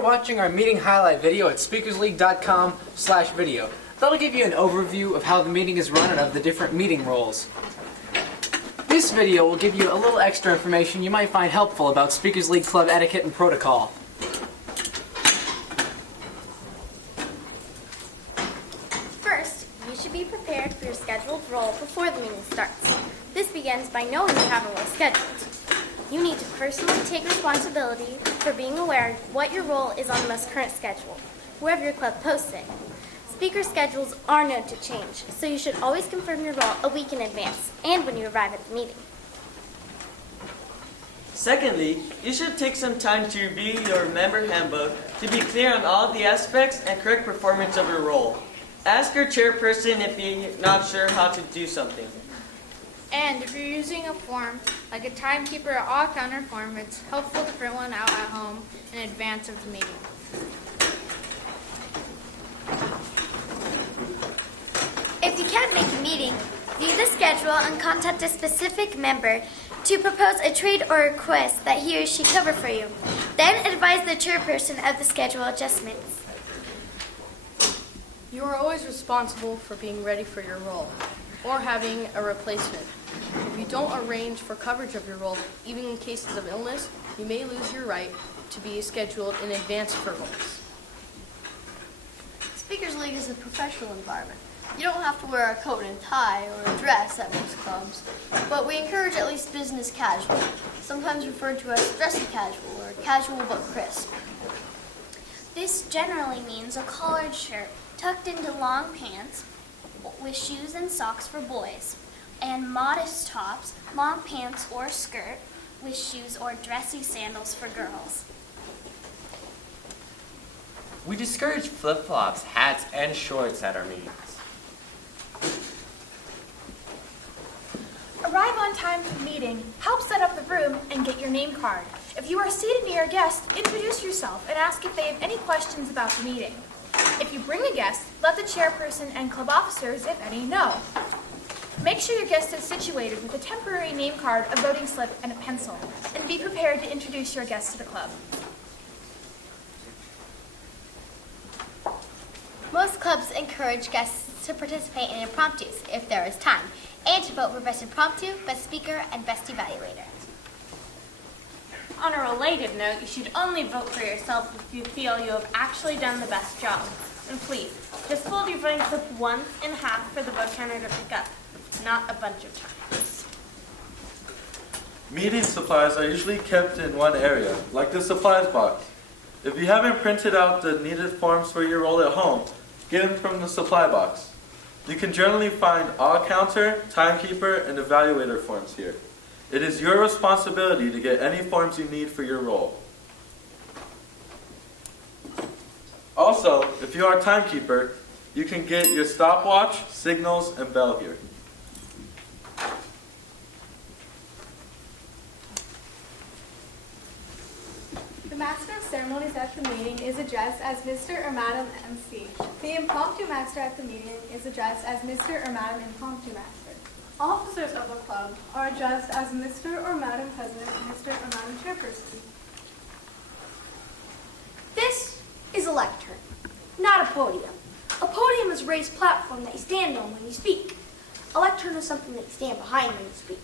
watching our meeting highlight video at speakersleague.com/video. That'll give you an overview of how the meeting is run and of the different meeting roles. This video will give you a little extra information you might find helpful about Speakers League Club etiquette and protocol. First, you should be prepared for your scheduled role before the meeting starts. This begins by knowing you have a role scheduled. You need to personally take responsibility for being aware of what your role is on the most current schedule, wherever your club posts it. Speaker schedules are known to change, so you should always confirm your role a week in advance and when you arrive at the meeting. Secondly, you should take some time to review your member handbook to be clear on all the aspects and correct performance of your role. Ask your chairperson if you're not sure how to do something. And if you're using a form, like a timekeeper or all-counter form, it's helpful to print one out at home in advance of the meeting. If you can't make a meeting, view the schedule and contact a specific member to propose a trade or request that he or she cover for you. Then advise the chairperson of the schedule adjustments. You are always responsible for being ready for your role or having a replacement. If you don't arrange for coverage of your role, even in cases of illness, you may lose your right to be scheduled in advance for roles. Speakers League is a professional environment. You don't have to wear a coat and tie or a dress at most clubs, but we encourage at least business casual, sometimes referred to as dressy casual or casual but crisp. This generally means a collared shirt tucked into long pants with shoes and socks for boys, and modest tops, long pants or skirt with shoes or dressy sandals for girls. We discourage flip-flops, hats, and shorts at our meetings. Arrive on time for the meeting, help set up the room, and get your name card. If you are seated near a guest, introduce yourself and ask if they have any questions about the meeting. If you bring a guest, let the chairperson and club officers, if any, know. Make sure your guest is situated with a temporary name card, a voting slip, and a pencil, and be prepared to introduce your guest to the club. Most clubs encourage guests to participate in impromptus if there is time, and to vote for best impromptu, best speaker, and best evaluator. On a related note, you should only vote for yourself if you feel you have actually done the best job. And please, just fold your voting slip once in half for the vote counter to pick up, not a bunch of times. Meeting supplies are usually kept in one area, like the supplies box. If you haven't printed out the needed forms for your role at home, get them from the supply box. You can generally find all counter, timekeeper, and evaluator forms here. It is your responsibility to get any forms you need for your role. Also, if you are a timekeeper, you can get your stopwatch, signals, and bell here. The Master of Ceremonies at the meeting is addressed as Mr. or Madam MC. The Impromptu Master at the meeting is addressed as Mr. or Madam Impromptu Master. Officers of the club are addressed as Mr. or Madam President, Mr. or Madam Chairperson. This is a lectern, not a podium. A podium is a raised platform that you stand on when you speak. A lectern is something that you stand behind when you speak.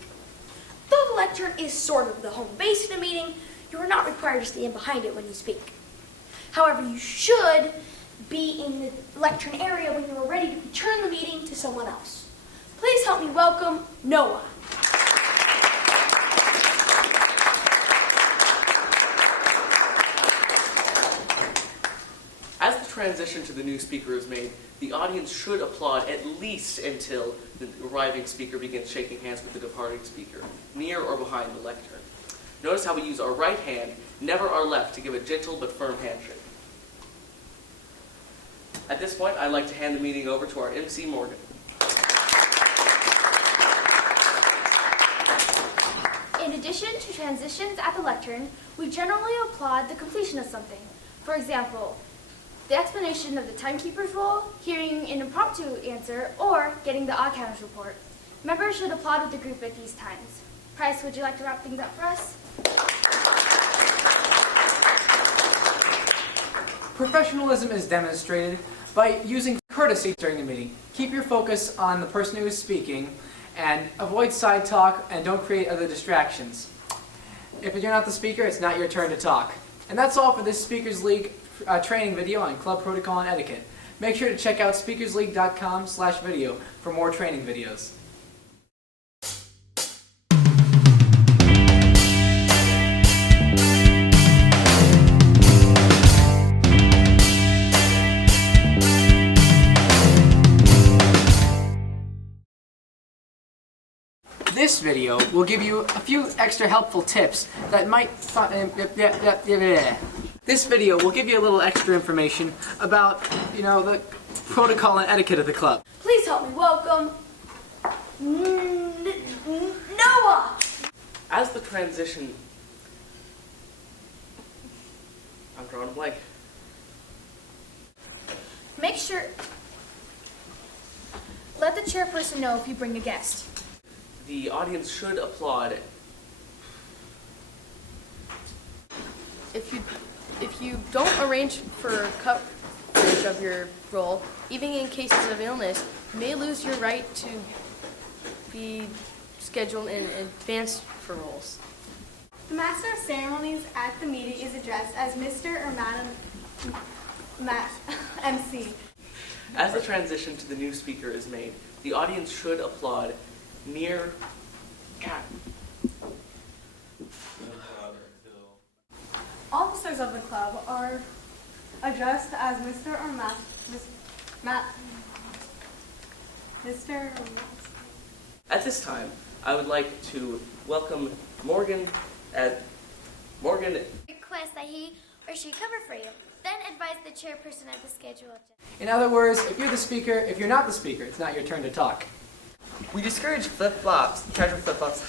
Though the lectern is sort of the home base of the meeting, you are not required to stand behind it when you speak. However, you should be in the lectern area when you are ready to return the meeting to someone else. Please help me welcome Noah. As the transition to the new speaker is made, the audience should applaud at least until the arriving speaker begins shaking hands with the departing speaker, near or behind the lectern. Notice how we use our right hand, never our left, to give a gentle but firm handshake. At this point, I'd like to hand the meeting over to our MC, Morgan. In addition to transitions at the lectern, we generally applaud the completion of something. For example, the explanation of the timekeeper's role, hearing an impromptu answer, or getting the odd counters report. Members should applaud with the group at these times. Price, would you like to wrap things up for us? Professionalism is demonstrated by using courtesy during the meeting. Keep your focus on the person who is speaking and avoid side talk and don't create other distractions. If you're not the speaker, it's not your turn to talk. And that's all for this Speakers League training video on club protocol and etiquette. Make sure to check out speakersleague.com/video for more training videos. This video will give you a few extra helpful tips that might... This video will give you a little extra information about, the protocol and etiquette of the club. Please help me welcome Noah! As the transition... I'm drawing a blank. Make sure... Let the chairperson know if you bring a guest. The audience should applaud. If you don't arrange for coverage of your role, even in cases of illness, you may lose your right to be scheduled in advance for roles. The Master of Ceremonies at the meeting is addressed as Mr. or Madam MC. As the transition to the new speaker is made, the audience should applaud near... Officers of the club are addressed as Mr. or Mr. or At this time, I would like to welcome Morgan. Request that he or she cover for you. Then advise the chairperson of the schedule. In other words, if you're the speaker, if you're not the speaker, it's not your turn to talk. We discourage flip-flops, casual flip-flops,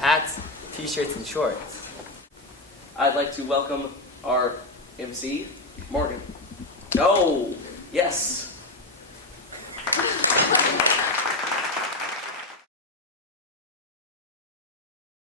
hats, t-shirts, and shorts. I'd like to welcome our MC, Morgan. Oh, yes.